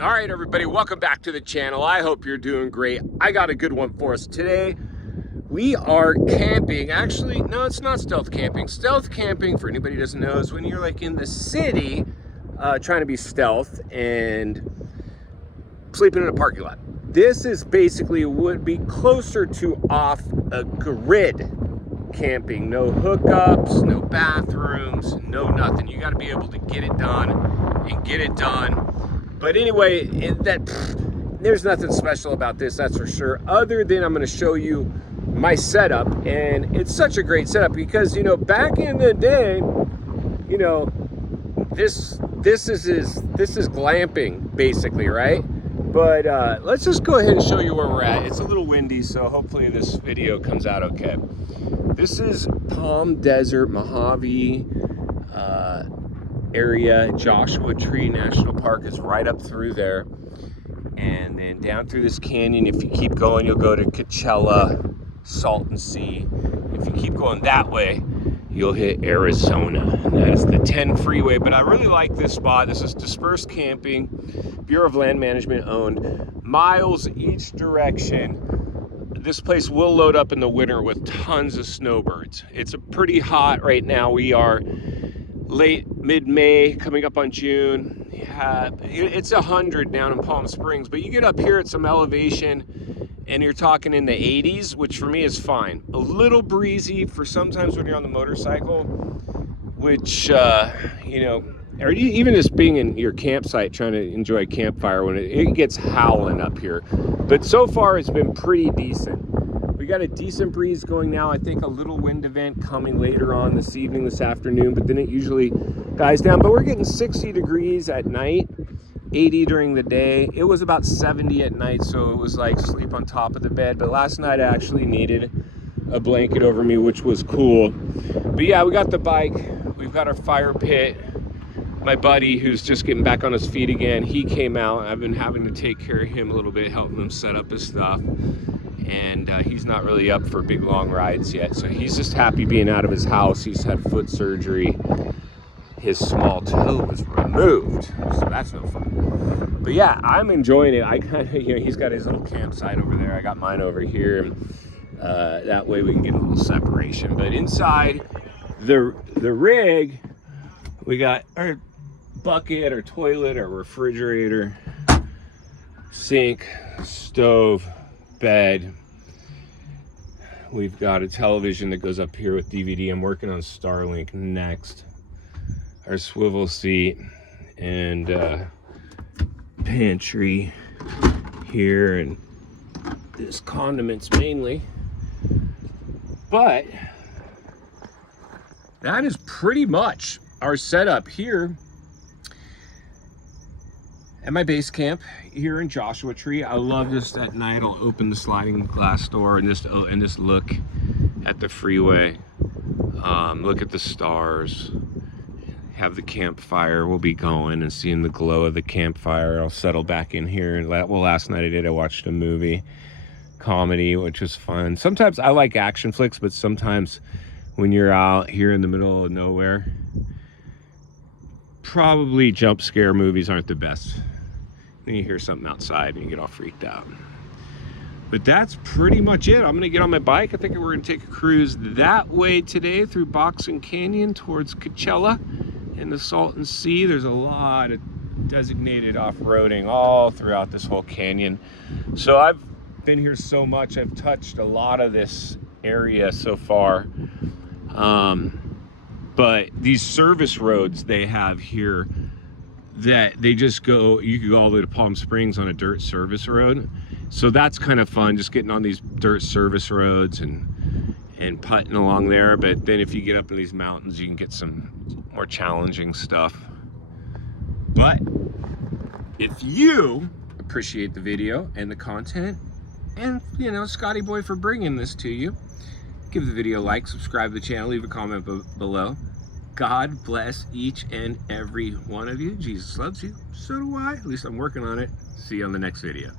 All right, everybody, welcome back to the channel. I hope you're doing great. I got a good one for us today. We are camping. Actually, no, it's not stealth camping. Stealth camping, for anybody who doesn't know, is when you're like in the city trying to be stealth and sleeping in a parking lot. This is basically would be closer to off a grid camping. No hookups, no bathrooms, no nothing. You got to be able to get it done and get it done. But anyway, there's nothing special about this, that's for sure, other than I'm going to show you my setup. And it's such a great setup because, you know, back in the day, you know, this is glamping basically, right? But let's just go ahead and show you where we're at. It's a little windy, so hopefully this video comes out okay. This is Palm Desert, Mojave area. Joshua Tree National Park is right up through there. And then down through this canyon, if you keep going, you'll go to Coachella, Salton Sea. If you keep going that way, you'll hit Arizona. And that is the 10 freeway. But I really like this spot. This is dispersed camping, Bureau of Land Management owned, miles each direction. This place will load up in the winter with tons of snowbirds. It's pretty hot right now. We are mid-May, coming up on June. Yeah, it's 100 down in Palm Springs, but you get up here at some elevation and you're talking in the 80s, which for me is fine. A little breezy for sometimes when you're on the motorcycle, which, you know, or even just being in your campsite trying to enjoy a campfire when it gets howling up here. But so far it's been pretty decent. We got a decent breeze going now. I think a little wind event coming later on this evening, this afternoon, but then it usually dies down. But we're getting 60 degrees at night, 80 during the day. It was about 70 at night, so it was like sleep on top of the bed. But last night I actually needed a blanket over me, which was cool. But yeah, we got the bike. We've got our fire pit. My buddy, who's just getting back on his feet again, he came out. I've been having to take care of him a little bit, helping him set up his stuff. And he's not really up for big long rides yet, so he's just happy being out of his house. He's had foot surgery. His small toe was removed, so that's no fun. But yeah, I'm enjoying it. I kind of, you know, he's got his little campsite over there. I got mine over here, and that way we can get a little separation. But inside the rig, we got our bucket, our toilet, our refrigerator, sink, stove, bed. We've got a television that goes up here with DVD. I'm working on Starlink next. Our swivel seat and pantry here, and this condiments mainly. But that is pretty much our setup here at my base camp here in Joshua Tree. I love just at night I'll open the sliding glass door and just look at the freeway, look at the stars, have the campfire. We'll be going and seeing the glow of the campfire. I'll settle back in here. Well, last night I watched a movie, comedy, which was fun. Sometimes I like action flicks, but sometimes when you're out here in the middle of nowhere, probably jump scare movies aren't the best. Then you hear something outside and you get all freaked out. But that's pretty much it. I'm gonna get on my bike. I think we're gonna take a cruise that way today through Boxing Canyon towards Coachella and the Salton Sea. There's a lot of designated off-roading all throughout this whole canyon. So I've been here so much. I've touched a lot of this area so far. But these service roads they have here, that they just go, you could go all the way to Palm Springs on a dirt service road. So that's kind of fun, just getting on these dirt service roads and putting along there. But then if you get up in these mountains, you can get some more challenging stuff. But if you appreciate the video and the content, and you know, Scotty Boy for bringing this to you, give the video a like, subscribe to the channel, leave a comment below. God bless each and every one of you. Jesus loves you. So do I. At least I'm working on it. See you on the next video.